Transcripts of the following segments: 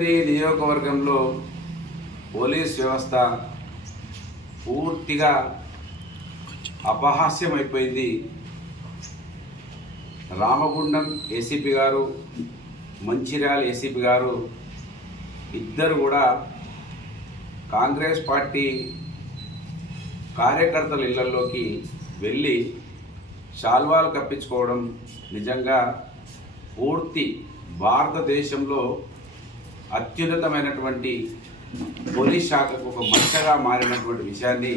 నియోజకవర్గంలో పోలీస్ వ్యవస్థ పూర్తిగా అపహాస్యం అయిపోయింది. రామగుండం ఏసీపీ గారు, మంచిర్యాల ఏసీపీ గారు ఇద్దరు కూడా కాంగ్రెస్ పార్టీ కార్యకర్తల ఇళ్లలోకి వెళ్ళి శాల్వాలు కప్పించుకోవడం నిజంగా పూర్తి భారతదేశంలో అత్యున్నతమైనటువంటి పోలీస్ శాఖకు ఒక మచ్చగా మారినటువంటి విషయాన్ని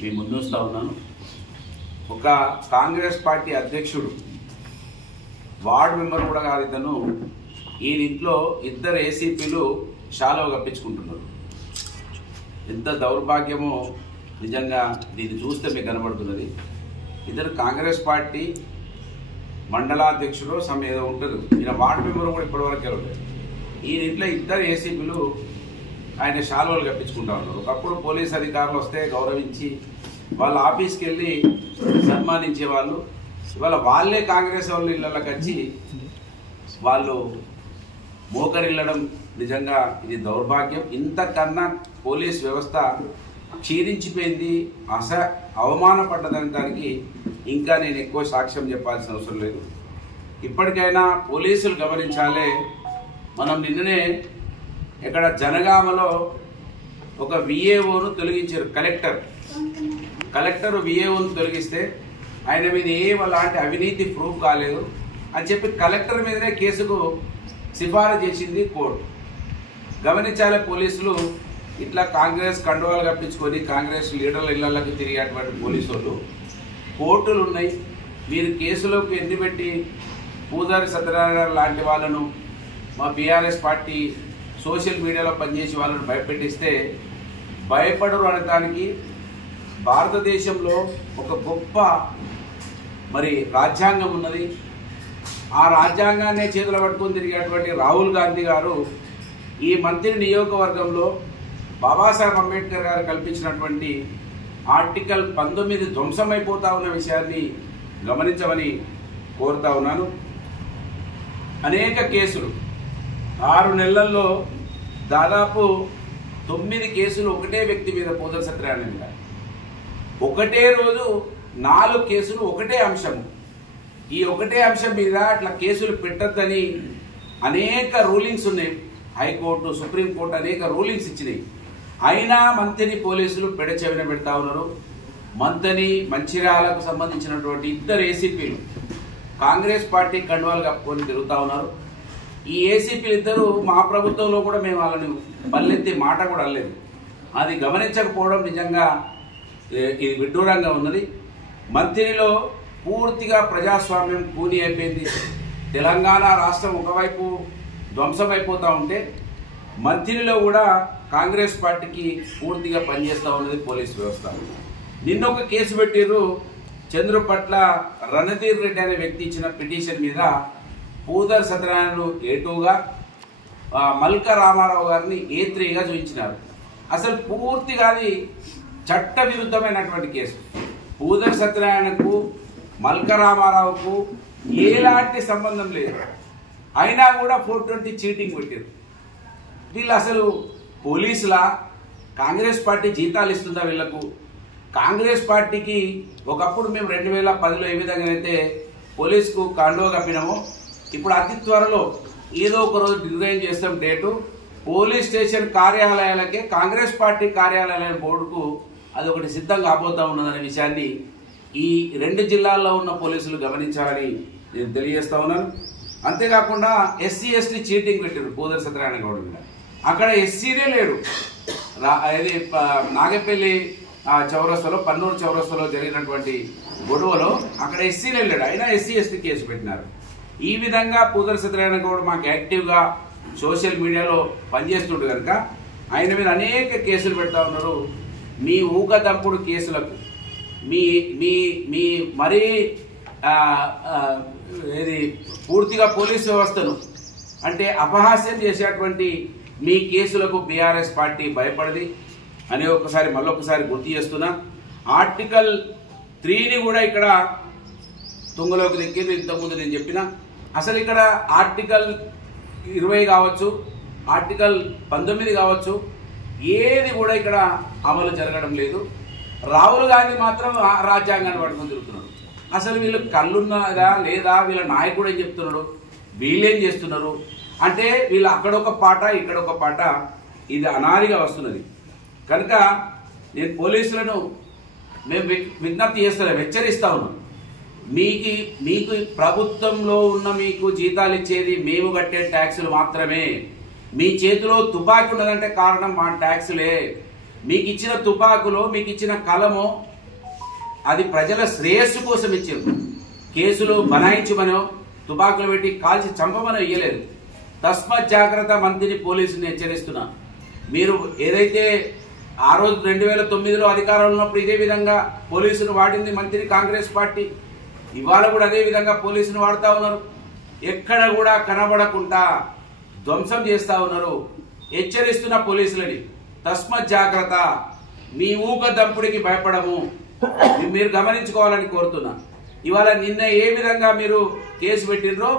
మీ ముందుస్తూ ఉన్నాను. ఒక కాంగ్రెస్ పార్టీ అధ్యక్షుడు, వార్డు మెంబర్ కూడా కాదు ఇతను, ఈ ఇంట్లో ఇద్దరు ఏసీపీలు శాలువ కప్పించుకుంటున్నారు. ఎంత దౌర్భాగ్యమో నిజంగా దీన్ని చూస్తే మీకు కనబడుతున్నది. ఇద్దరు కాంగ్రెస్ పార్టీ మండలాధ్యక్షుడు ఏదో ఉంటుంది, ఈయన వార్డు మెంబర్ కూడా ఇప్పటివరకు వెళ్ళలేదు. ఈ ఇంట్లో ఇద్దరు ఏసీపీలు ఆయన శాలువలు కప్పించుకుంటా ఉన్నారు. ఒకప్పుడు పోలీస్ అధికారులు వస్తే గౌరవించి వాళ్ళ ఆఫీస్కి వెళ్ళి సన్మానించేవాళ్ళు. ఇవాళ వాళ్ళే కాంగ్రెస్ వాళ్ళు ఇళ్ళకి వచ్చి వాళ్ళు మోకరిల్లడం నిజంగా ఇది దౌర్భాగ్యం. ఇంతకన్నా పోలీస్ వ్యవస్థ క్షీణించిపోయింది, అవమానపడ్డదని దానికి ఇంకా నేను ఎక్కువ సాక్ష్యం చెప్పాల్సిన అవసరం లేదు. ఇప్పటికైనా పోలీసులు గమనించాలి. మనం నిన్ననే ఇక్కడ జనగామలో ఒక విఏఓను తొలగించారు. కలెక్టర్ విఏఓను తొలగిస్తే ఆయన మీద అలాంటి అవినీతి ప్రూఫ్ కాలేదు అని చెప్పి కలెక్టర్ మీదనే కేసుకు సిఫారసు చేసింది కోర్టు. గమనించాలి, పోలీసులు ఇట్లా కాంగ్రెస్ కండువాలు కప్పించుకొని కాంగ్రెస్ లీడర్ల ఇళ్లకి తిరిగేటువంటి పోలీసు వాళ్ళు, కోర్టులు ఉన్నాయి, మీరు కేసులోకి ఎన్ని పెట్టి పూజారి సత్యనారాయణ లాంటి వాళ్ళను, మా బీఆర్ఎస్ పార్టీ సోషల్ మీడియాలో పనిచేసి వాళ్ళను భయపెట్టిస్తే భయపడరు అనడానికి భారతదేశంలో ఒక గొప్ప రాజ్యాంగం ఉన్నది. ఆ రాజ్యాంగాన్నే చేతులు పట్టుకొని తిరిగేటువంటి రాహుల్ గాంధీ గారు ఈ మంత్రి నియోజకవర్గంలో బాబాసాహెబ్ అంబేద్కర్ గారు కల్పించినటువంటి ఆర్టికల్ 19 ధ్వంసమైపోతా ఉన్న విషయాన్ని గమనించమని కోరుతా ఉన్నాను. అనేక కేసులు 6 నెలల్లో దాదాపు 9 కేసులు ఒకటే వ్యక్తి మీద, పూజల సత్యనారాయణ మీద ఒకటే రోజు 4 కేసులు ఒకటే అంశం. ఈ ఒకటే అంశం మీద అట్లా కేసులు పెట్టద్దని అనేక రూలింగ్స్ ఉన్నాయి. హైకోర్టు, సుప్రీంకోర్టు అనేక రూలింగ్స్ ఇచ్చినాయి. అయినా మంత్రిని పోలీసులు పెడచెవిన పెడతా ఉన్నారు. మంత్రిని మంచిర్యాలకు సంబంధించినటువంటి ఇద్దరు ఏసీపీలు కాంగ్రెస్ పార్టీ కండువాలు కప్పుకొని తిరుగుతూ ఉన్నారు. ఈ ఏసీపీలు ఇద్దరు మా ప్రభుత్వంలో కూడా మేము వాళ్ళని పల్లెత్తి మాట కూడా అనలేదు. అది గమనించకపోవడం నిజంగా ఇది విడ్డూరంగా ఉన్నది. మంత్రిలో పూర్తిగా ప్రజాస్వామ్యం కూని అయిపోయింది. తెలంగాణ రాష్ట్రం ఒకవైపు ధ్వంసమైపోతూ ఉంటే మంత్రిలో కూడా కాంగ్రెస్ పార్టీకి పూర్తిగా పనిచేస్తూ ఉన్నది పోలీస్ వ్యవస్థ. నిన్న ఒక కేసు పెట్టిర్రు, చంద్రుపట్ల రణధీర్ రెడ్డి అనే వ్యక్తి ఇచ్చిన పిటిషన్ మీద పూజల సత్యనారాయణను A2గా, మల్క రామారావు గారిని A3గా చూపించినారు. అసలు పూర్తిగా అది చట్ట విరుద్ధమైనటువంటి కేసు. పూజల సత్యనారాయణకు, మల్క రామారావుకు ఎలాంటి సంబంధం లేదు. అయినా కూడా 420 చీటింగ్ పెట్టారు. వీళ్ళు అసలు పోలీసులా? కాంగ్రెస్ పార్టీ జీతాలు ఇస్తుందా వీళ్లకు? కాంగ్రెస్ పార్టీకి ఒకప్పుడు మేము 2010లో ఏ విధంగానైతే పోలీసుకు కండువా కప్పినామో, ఇప్పుడు అతి త్వరలో ఏదో ఒక రోజు డిజైన్ చేస్తాం డేటు, పోలీస్ స్టేషన్ కార్యాలయాలకే కాంగ్రెస్ పార్టీ కార్యాలయాల బోర్డుకు అది ఒకటి సిద్ధం కాబోతా ఉన్నదనే విషయాన్ని ఈ 2 జిల్లాల్లో ఉన్న పోలీసులు గమనించాలని నేను తెలియజేస్తా ఉన్నాను. అంతేకాకుండా SC ST చీటింగ్ పెట్టారు పూజల సత్యనారాయణ గౌడ్ మీద. అక్కడ ఎస్సీనే లేడు. ఇది నాగపల్లి చౌరస్తాలో, పన్నూరు చౌరస్తాలో జరిగినటువంటి గొడవలో అక్కడ ఎస్సీనే లేడు, అయినా SC ST కేసు పెట్టినారు. ఈ విధంగా పూజల సత్యనారాయణ గౌడ్ మాకు యాక్టివ్గా సోషల్ మీడియాలో పనిచేస్తుండే కనుక ఆయన మీద అనేక కేసులు పెడతా ఉన్నారు. మీ ఊకదంపుడు కేసులకు, మీ మీ మీ మరీ ఇది పూర్తిగా పోలీస్ వ్యవస్థను అంటే అపహాస్యం చేసేటువంటి మీ కేసులకు బీఆర్ఎస్ పార్టీ భయపడది అని మళ్ళొకసారి గుర్తు చేస్తున్నా. ఆర్టికల్ 3ని కూడా ఇక్కడ తుంగలోకి దక్కింది. ఇంతకుముందు నేను చెప్పిన అసలు ఇక్కడ ఆర్టికల్ 20 కావచ్చు, ఆర్టికల్ 19 కావచ్చు, ఏది కూడా ఇక్కడ అమలు జరగడం లేదు. రాహుల్ గాంధీ మాత్రం రాజ్యాంగాన్ని పట్టుకొని తిరుగుతున్నాడు. అసలు వీళ్ళు కళ్ళున్నదా లేదా, వీళ్ళ నాయకుడు ఏం చెప్తున్నాడు, వీళ్ళేం చేస్తున్నారు అంటే వీళ్ళు అక్కడొక పాట ఇక్కడొక పాట, ఇది అనాదిగా వస్తున్నది. కనుక నేను పోలీసులను మేము విజ్ఞప్తి చేస్తున్నాం, హెచ్చరిస్తా ఉన్నాం. మీకు ప్రభుత్వంలో ఉన్న మీకు జీతాలు ఇచ్చేది మేము కట్టే ట్యాక్సులు మాత్రమే. మీ చేతిలో తుపాకీ ఉన్నదంటే కారణం మా ట్యాక్సులే. మీకు ఇచ్చిన తుపాకులో మీకు ఇచ్చిన కలము అది ప్రజల శ్రేయస్సు కోసం ఇచ్చారు. కేసులు బనాయించమనో తుపాకులు పెట్టి కాల్చి చంపమనో ఇయ్యలేదు. తస్మత్ జాగ్రత్త మంత్రిని పోలీసుని హెచ్చరిస్తున్నా. మీరు ఏదైతే ఆ రోజు 2009లో అధికారంలో ఉన్నప్పుడు ఇదే విధంగా పోలీసును వాడింది మంత్రి కాంగ్రెస్ పార్టీ, ఇవాళ కూడా అదే విధంగా పోలీసును వాడుతూ ఉన్నారు. ఎక్కడ కూడా కనబడకుండా ధ్వంసం చేస్తూ ఉన్నారు. హెచ్చరిస్తున్న పోలీసులని తస్మత్ జాగ్రత్త, మీ ఊక దంపుడికి భయపడము, మీరు గమనించుకోవాలని కోరుతున్నా. ఇవాళ నిన్న ఏ విధంగా మీరు కేసు పెట్టినరో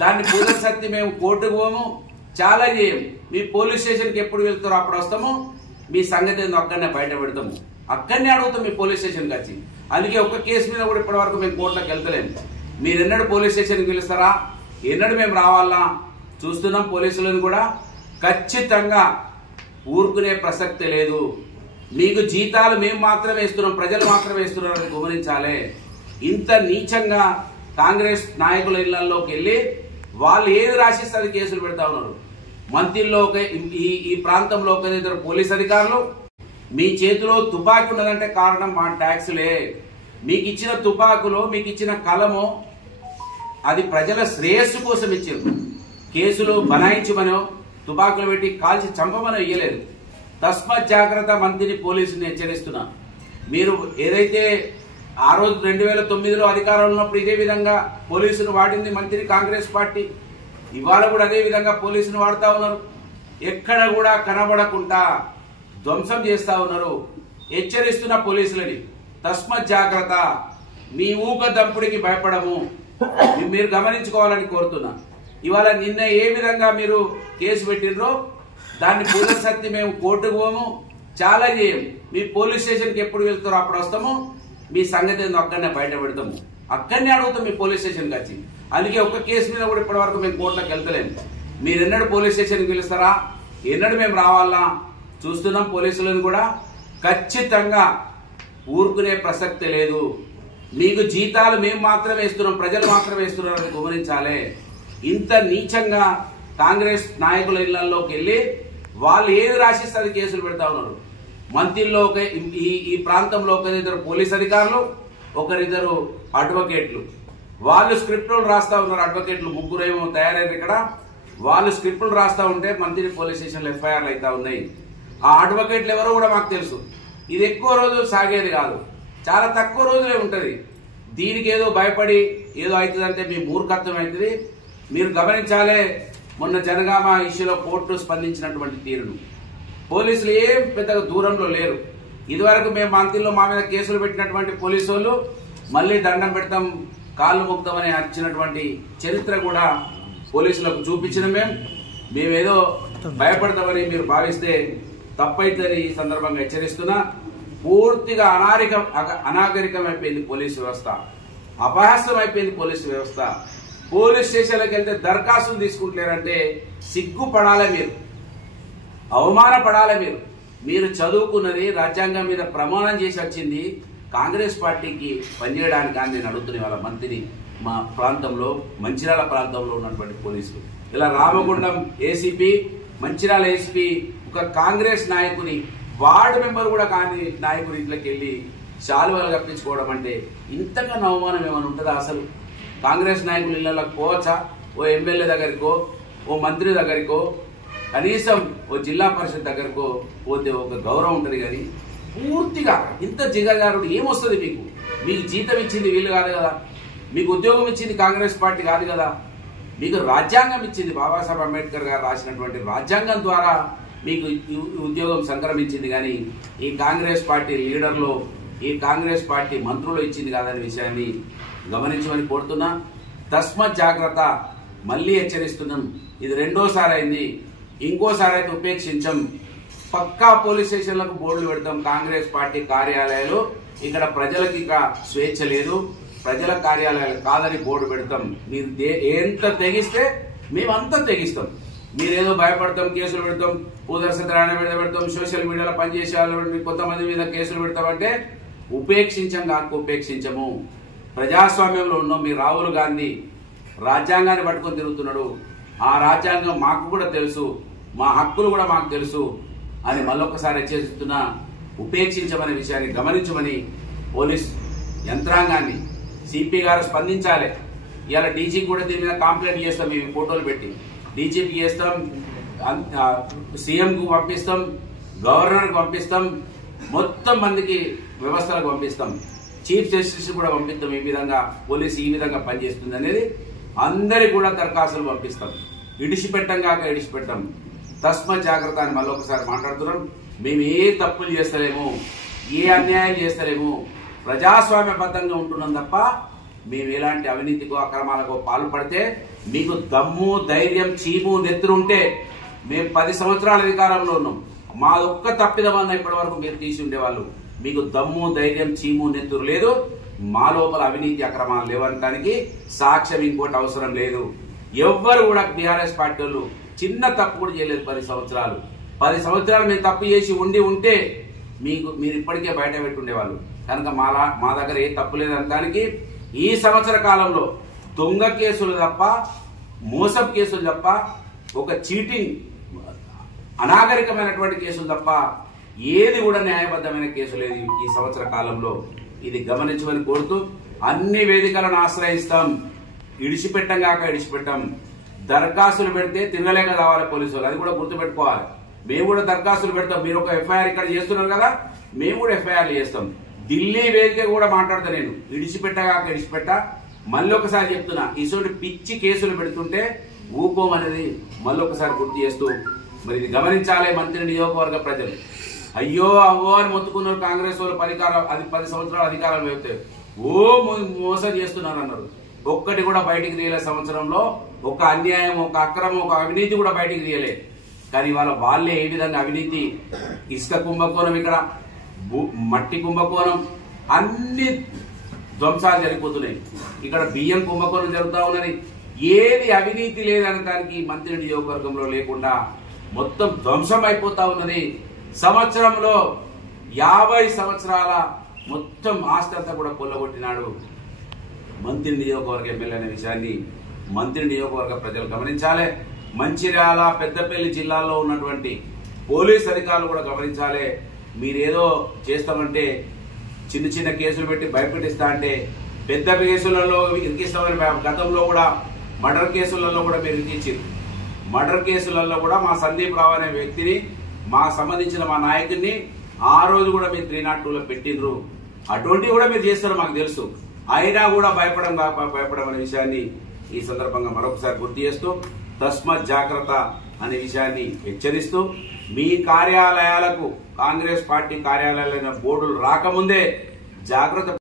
దాన్ని పూర్వశక్తి మేము కోర్టుకు పోము, చాలా చేయం. మీ పోలీస్ స్టేషన్కి ఎప్పుడు వెళ్తారో అప్పుడు వస్తాము, మీ సంగతి ఏందో అక్కడనే బయట పెడతాము, అక్కడనే అడుగుతాం మీ పోలీస్ స్టేషన్కి వచ్చి. అందుకే ఒక్క కేసు మీద కూడా ఇప్పటి వరకు మేము కోర్టులోకి వెళ్తలేము. మీరు ఎన్నడూ పోలీస్ స్టేషన్కి పిలుస్తారా, ఎన్నడూ మేము రావాలా చూస్తున్నాం. పోలీసులను కూడా ఖచ్చితంగా ఊరుకునే ప్రసక్తి లేదు. మీకు జీతాలు మేము మాత్రమే ఇస్తున్నాం, ప్రజలు మాత్రమే ఇస్తున్నారని గమనించాలి. ఇంత నీచంగా కాంగ్రెస్ నాయకుల ఇళ్లలోకి వెళ్ళి వాళ్ళు ఏది రాసిస్తే అది కేసులు పెడతా ఉన్నారు. మంత్రిలో ఈ ప్రాంతంలో ఒక ఇద్దరు పోలీస్ అధికారులు, మీ చేతిలో తుపాకీ ఉన్నదంటే కారణం మా ట్యాక్సులే. మీకు ఇచ్చిన తుపాకులో మీకు ఇచ్చిన కలము అది ప్రజల శ్రేయస్సు కోసం ఇచ్చారు. కేసులు బనాయించమనో తుపాకులు పెట్టి కాల్చి చంపమనో ఇయ్యలేదు. తస్మత్ జాగ్రత్త మంత్రిని పోలీసుని హెచ్చరిస్తున్నా. మీరు ఏదైతే ఆ రోజు 2009లో అధికారంలో ఉన్నప్పుడు ఇదే విధంగా పోలీసును వాడింది మంత్రి కాంగ్రెస్ పార్టీ, ఇవాళ కూడా అదే విధంగా పోలీసును వాడుతూ ఉన్నారు. ఎక్కడ కూడా కనబడకుండా ధ్వంసం చేస్తూ ఉన్నారు. హెచ్చరిస్తున్న పోలీసులని తస్మత్ జాగ్రత్త, మీ ఊక దంపుడికి భయపడము, మీరు గమనించుకోవాలని కోరుతున్నా. ఇవాళ నిన్న ఏ విధంగా మీరు కేసు పెట్టినరో దాన్ని పూర్వశక్తి మేము కోర్టుకు పోము, చాలా చేయం. మీ పోలీస్ స్టేషన్కి ఎప్పుడు వెళ్తారో అప్పుడు వస్తాము, మీ సంగతి ఏందో అక్కడనే బయట పెడతాము, అక్కడనే అడుగుతాం మీ పోలీస్ స్టేషన్కి వచ్చి. అందుకే ఒక్క కేసు మీద కూడా ఇప్పటి వరకు మేము కోర్టులోకి వెళ్తలేము. మీరు ఎన్నడూ పోలీస్ స్టేషన్కి పిలుస్తారా, ఎన్నడూ మేము రావాలా చూస్తున్నాం. పోలీసులను కూడా ఖచ్చితంగా ఊరుకునే ప్రసక్తి లేదు. మీకు జీతాలు మేము మాత్రమే ఇస్తున్నాం, ప్రజలు మాత్రమే ఇస్తున్నారని గమనించాలి. ఇంత నీచంగా కాంగ్రెస్ నాయకుల ఇళ్లలోకి వెళ్ళి వాళ్ళు ఏది రాసిస్తే అది కేసులు పెడతా ఉన్నారు. మంత్రిలో ఈ ప్రాంతంలో ఒక ఇద్దరు పోలీస్ అధికారులు, ఒకరిద్దరు అడ్వకేట్లు, వాళ్ళు స్క్రిప్టులు రాస్తా ఉన్నారు. అడ్వకేట్లు ముగ్గురేమో తయారయ్యారు ఇక్కడ. వాళ్ళు స్క్రిప్టులు రాస్తా ఉంటే మంత్రి పోలీస్ స్టేషన్లో ఎఫ్ఐఆర్లు అవుతా ఉన్నాయి. ఆ అడ్వకేట్లు ఎవరో కూడా మాకు తెలుసు. ఇది ఎక్కువ రోజులు సాగేది కాదు, చాలా తక్కువ రోజులే ఉంటుంది. దీనికి ఏదో భయపడి ఏదో అవుతుందంటే మీ మూర్ఖత్వం అవుతుంది. మీరు గమనించాలే, మొన్న జనగామ ఇష్యూలో కోర్టు స్పందించినటువంటి తీరును. పోలీసులు ఏం పెద్దగా దూరంలో లేరు. ఇదివరకు మేము మంత్రిలో మా మీద కేసులు పెట్టినటువంటి పోలీసు వాళ్ళు మళ్ళీ దండం పెడతాం, కాళ్ళు ముక్తామని వచ్చినటువంటి చరిత్ర కూడా పోలీసులకు చూపించిన మేమేదో భయపడతామని మీరు భావిస్తే తప్పైతే ఈ సందర్భంగా హెచ్చరిస్తున్నా. పూర్తిగా అనాగరికం అయిపోయింది పోలీసు వ్యవస్థ, అపహాస్యం అయిపోయింది పోలీసు వ్యవస్థ. పోలీస్ స్టేషన్లకు వెళ్తే దరఖాస్తులు తీసుకుంటారంటే సిగ్గుపడాలి, మీరు అవమానపడాలి. మీరు చదువుకున్నది రాజ్యాంగం మీద ప్రమాణం చేసి వచ్చింది కాంగ్రెస్ పార్టీకి పనిచేయడానికి అని నేను అడుగుతున్నా. వాళ్ళ మంత్రిని మా ప్రాంతంలో మంచిర్యాల ప్రాంతంలో ఉన్నటువంటి పోలీసులు, ఇలా రామగుండం ఏసీపీ, మంచిర్యాల ఏసీపీ ఒక కాంగ్రెస్ నాయకుని, వార్డు మెంబర్ కూడా కాని నాయకుని ఇంట్లోకి వెళ్ళి శాలువాలు కప్పించుకోవడం అంటే ఇంతకన్నా అవమానం ఏమైనా ఉంటుందా? అసలు కాంగ్రెస్ నాయకులు ఇళ్లలోకి పోవచ్చా? ఓ ఎమ్మెల్యే దగ్గరికో, ఓ మంత్రి దగ్గరికో, కనీసం ఓ జిల్లా పరిషత్ దగ్గరకో పోతే ఒక గౌరవం ఉంటుంది. కానీ పూర్తిగా ఇంత జిగజారుడు ఏమొస్తుంది మీకు? మీకు జీతం ఇచ్చింది వీళ్ళు కాదు కదా, మీకు ఉద్యోగం ఇచ్చింది కాంగ్రెస్ పార్టీ కాదు కదా, మీకు రాజ్యాంగం ఇచ్చింది బాబాసాహెబ్ అంబేద్కర్ గారు రాసినటువంటి రాజ్యాంగం ద్వారా మీకు ఉద్యోగం సంక్రమించింది. కానీ ఈ కాంగ్రెస్ పార్టీ లీడర్లు, ఈ కాంగ్రెస్ పార్టీ మంత్రులు ఇచ్చింది కాదనే విషయాన్ని గమనించమని కోరుతున్నా. తస్మత్ జాగ్రత్త, మళ్ళీ హెచ్చరిస్తున్నాం. ఇది రెండోసారి అయింది. ఇంకోసారి అయితే ఉపేక్షించం. పక్కా పోలీస్ స్టేషన్లకు బోర్డులు పెడతాం. కాంగ్రెస్ పార్టీ కార్యాలయాలు ఇక్కడ ప్రజలకు ఇక స్వేచ్ఛ లేదు, ప్రజల కార్యాలయాలు కాదని బోర్డు పెడతాం. మీరు ఎంత తెగిస్తే మేమంతా తెగిస్తాం. మీరేదో భయపడతాం, కేసులు పెడతాం, పూదర్ సత్యనారాయణ పెడతాం, సోషల్ మీడియాలో పనిచేసే వాళ్ళు కొంతమంది మీద కేసులు పెడతామంటే ఉపేక్షించం కాక ఉపేక్షించము. ప్రజాస్వామ్యంలో ఉన్నాం. మీ రాహుల్ గాంధీ రాజ్యాంగాన్ని పట్టుకొని తిరుగుతున్నాడు. ఆ రాజ్యాంగం మాకు కూడా తెలుసు, మా హక్కులు కూడా మాకు తెలుసు అని మళ్ళొక్కసారి హెచ్చరిస్తున్నా. ఉపేక్షించమనే విషయాన్ని గమనించమని పోలీస్ యంత్రాంగాన్ని సిపి గారు స్పందించాలి. ఇవాళ డీజీకి కూడా దీని మీద కంప్లైంట్ చేస్తాం. మేము ఫోటోలు పెట్టి డీజీపీ చేస్తాం, సీఎంకు పంపిస్తాం, గవర్నర్కి పంపిస్తాం, మొత్తం మందికి వ్యవస్థలకు పంపిస్తాం, చీఫ్ జస్టిస్ కూడా పంపిస్తాం. ఈ విధంగా పోలీసు ఈ విధంగా పనిచేస్తుంది అనేది అందరికి కూడా దరఖాస్తులు పంపిస్తాం. ఇడిచిపెట్టం కాక ఇడిచిపెట్టాం. తస్మ జాగ్రత్త అని మళ్ళొకసారి మాట్లాడుతున్నాం. మేము ఏ తప్పులు చేస్తలేము, ఏ అన్యాయం చేస్తలేము, ప్రజాస్వామ్యబద్ధంగా ఉంటున్నాం తప్ప మేము ఎలాంటి అవినీతికో అక్రమాలకో పాల్పడితే మీకు దమ్ము, ధైర్యం, చీము, నెత్తురు ఉంటే మేము 10 సంవత్సరాల అధికారంలో ఉన్నాం. మా ఒక్క తప్పిదమన్నా ఇప్పటి వరకు మీరు తీసి ఉండేవాళ్ళు. మీకు దమ్ము, ధైర్యం, చీము, నెత్తురు లేదు. మా లోపల అవినీతి అక్రమాలు లేవనడానికి సాక్ష్యం ఇంకోటి అవసరం లేదు. ఎవ్వరు కూడా బీఆర్ఎస్ పార్టీ వాళ్ళు చిన్న తప్పు కూడా చేయలేదు. 10 సంవత్సరాలు 10 సంవత్సరాలు మేము తప్పు చేసి ఉంటే మీరు ఇప్పటికే బయట పెట్టుండేవాళ్ళు. కనుక మా దగ్గర ఏ తప్పు లేదనడానికి ఈ సంవత్సర కాలంలో దొంగ కేసులు తప్ప, మోసం కేసులు తప్ప, ఒక చీటింగ్ అనాగరికమైనటువంటి కేసులు తప్ప ఏది కూడా న్యాయబద్ధమైన కేసు లేదు ఈ సంవత్సర కాలంలో. ఇది గమనించమని కోరుతూ అన్ని వేదికలను ఆశ్రయిస్తాం. ఇడిచిపెట్టం కాక ఇడిచిపెట్టాం. దరఖాస్తులు పెడితే తినలేక రావాలి పోలీసు వాళ్ళు. అది కూడా గుర్తుపెట్టుకోవాలి. మేము కూడా దరఖాస్తులు పెడతాం. మీరు ఒక ఎఫ్ఐఆర్ ఇక్కడ చేస్తున్నారు కదా, మేము కూడా ఎఫ్ఐఆర్లు చేస్తాం. ఢిల్లీ వేదిక కూడా మాట్లాడతా. నేను ఇడిచిపెట్టగాక ఇడిచిపెట్ట. మళ్ళీ ఒకసారి చెప్తున్నా, ఇటువంటి పిచ్చి కేసులు పెడుతుంటే ఊపోమనేది మళ్ళొకసారి గుర్తు చేస్తూ మరి ఇది గమనించాలి మంత్రి నియోజకవర్గ ప్రజలు. అయ్యో అవ్వో అని మొత్తుకున్నారు కాంగ్రెస్ వాళ్ళు. 10 సంవత్సరాల అధికారం వెళ్తే మోసం చేస్తున్నారు అన్నారు. ఒక్కటి కూడా బయటికి తీయలే. సంవత్సరంలో ఒక అన్యాయం, ఒక అక్రమం, ఒక అవినీతి కూడా బయటికి తీయలే. కానీ వాళ్ళే ఏ విధంగా అవినీతి, ఇసుక కుంభకోణం, ఇక్కడ మట్టి కుంభకోణం, అన్ని ధ్వంసాలు జరిగిపోతున్నాయి. ఇక్కడ బియ్యం కుంభకోణం జరుగుతూ ఉన్నది. ఏది అవినీతి లేదనే దానికి మంత్రి నియోజకవర్గంలో లేకుండా మొత్తం ధ్వంసం అయిపోతా ఉన్నది. సంవత్సరంలో 50 సంవత్సరాల మొత్తం ఆస్తి అంతా కూడా కొల్లగొట్టినాడు మంత్రి నియోజకవర్గ ఎమ్మెల్యే అనే విషయాన్ని మంత్రి నియోజకవర్గ ప్రజలు గమనించాలి. మంచిర్యాల, పెద్దపల్లి జిల్లాల్లో ఉన్నటువంటి పోలీస్ అధికారులు కూడా గమనించాలి. మీరేదో చేస్తామంటే చిన్న చిన్న కేసులు పెట్టి భయపెట్టిస్తా అంటే పెద్ద కేసులలో ఇరికిస్తామని గతంలో కూడా మర్డర్ కేసులలో కూడా మీరు ఇరికించారు. మర్డర్ కేసులలో కూడా మా సందీప్ రావు అనే వ్యక్తిని, మా సంబంధించిన మా నాయకుడిని ఆ రోజు కూడా మీరు 302లో పెట్టిండ్రు. అటువంటివి కూడా మీరు చేస్తారు మాకు తెలుసు. అయినా కూడా భయపడం అనే విషయాన్ని ఈ సందర్భంగా మరొకసారి గుర్తు చేస్తూ తస్మత్ జాగ్రత్త అనే విషయాన్ని హెచ్చరిస్తూ మీ కార్యాలయాలకు కాంగ్రెస్ పార్టీ కార్యాలయాలైన బోర్డులు రాకముందే జాగ్రత్త